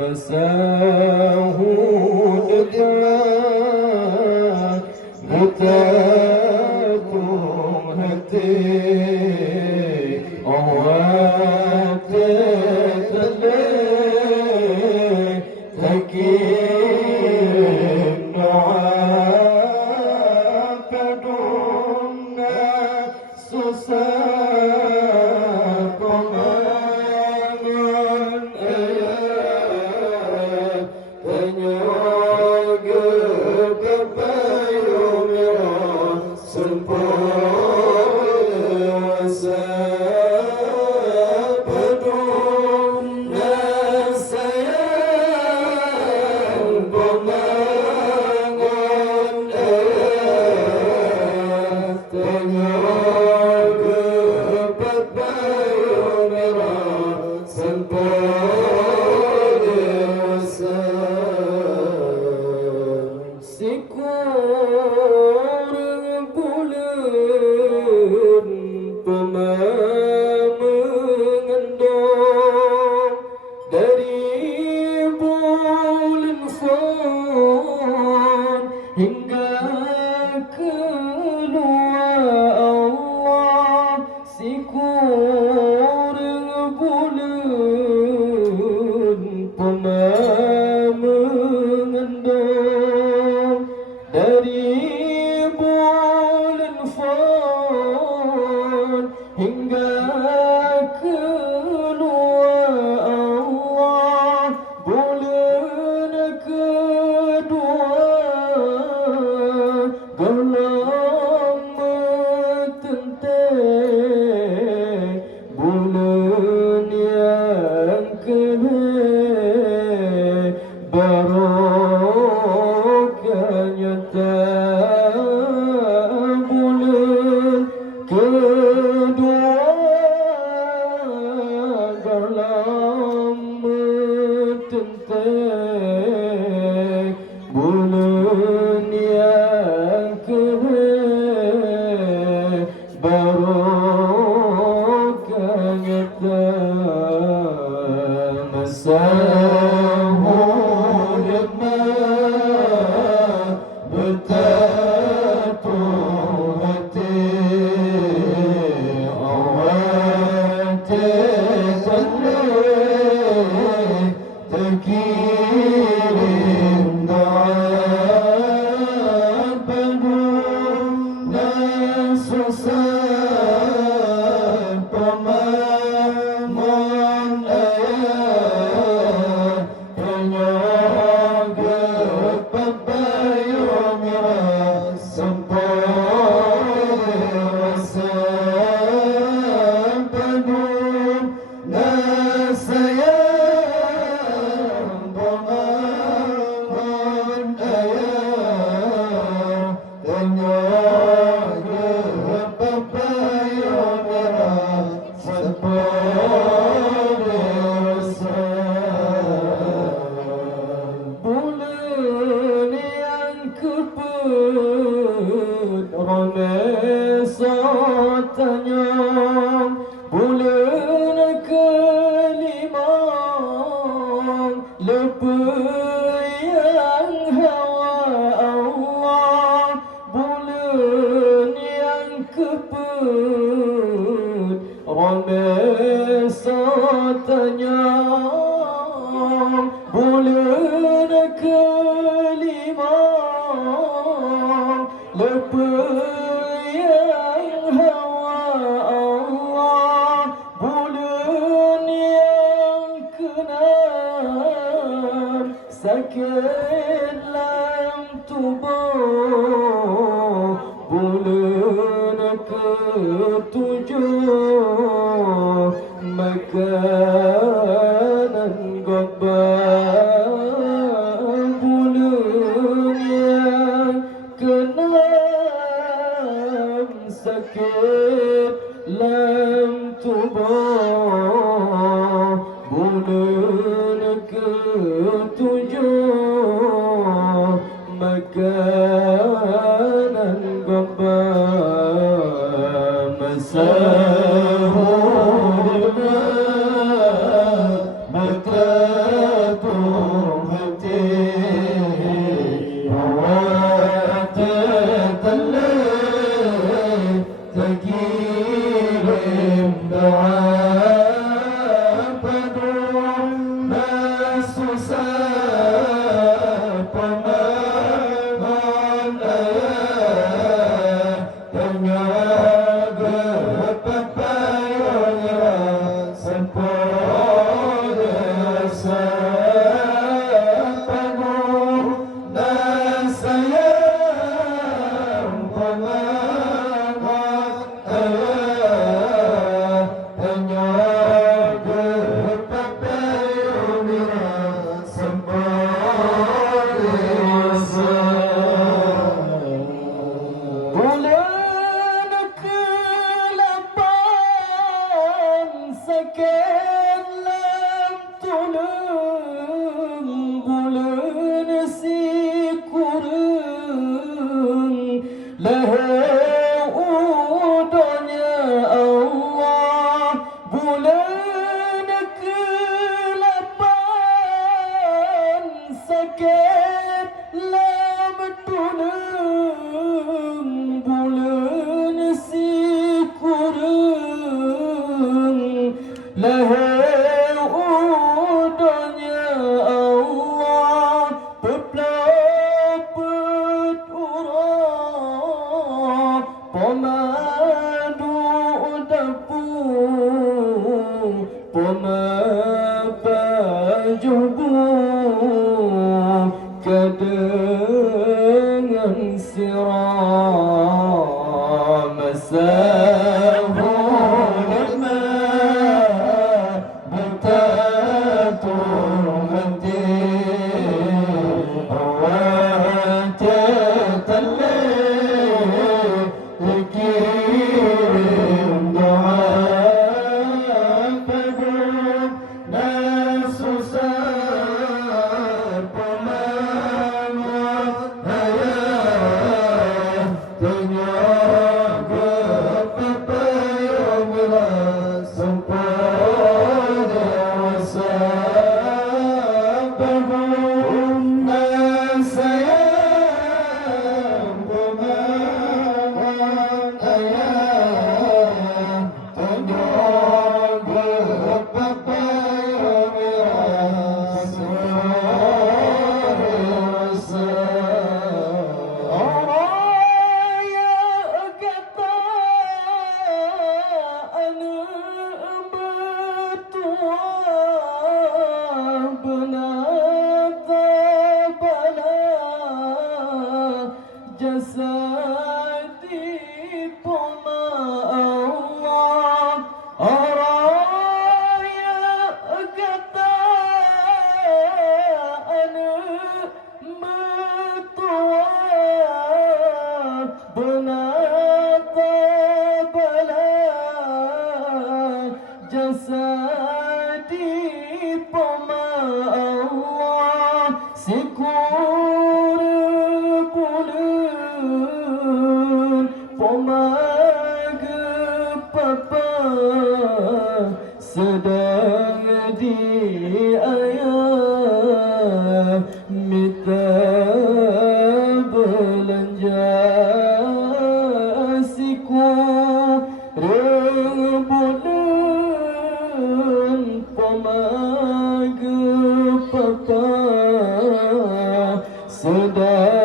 مساه دماء بتاتم هتي أوات تلي تكين نعاب بدون سساق من آيات تنياغ ببايو مرا سنبوسا بدون سيان بمانgon آيات تنياغ ببايو مرا سنبوسا Sikur bulan mengandung dari bulan Fon hingga keluar Allah. Sikur bulan mengandung dari bulan Fon hingga keluar Allah. Bulan kedua gelam mententeng, bulan yang kedua barokahnya bulan kedua dalam mententeng, bulan yang kedua barokahnya masahul dhamma betatu hati awat terleh terkirim doa penuh dan susah pemahaman ayat penyaga pebayu mirah sempurna penuh dan sayang pemahaman ayat penyaga pebayu mirah sempurna bulan yang keput ramesatanya, bulan kelima lepas yang hawa Allah. Bulan yang keput ramesatanya, bulan kelima lepas yang hawa Allah. Bulan yang keenam sakit dalam tubuh, bulan ketujuh makanan gabah, bulan yang keenam sakit dalam tubuh, bulan ketujuh makanan gabah masahul dhamma betatu sakit lam tunang bulan si kurang lahir udanya Allah peplapet urah pemadu dapur pemabajubu kedengan sirah masahul ma' batatul hati awat kirim doa pegung nasusar pemamat hayat tenyaga papayomila sempat dewasa pegung nasayang pemamat hayat tenyaga papayomila sempat dewasa Oraya kata anak mertua benata bala jasadi poma Allah Oraya kata anak mertua benata bala jasadi poma Allah sikur bulan poma papa sedang diayah minta belanja siku rembulan pemaga papa sedang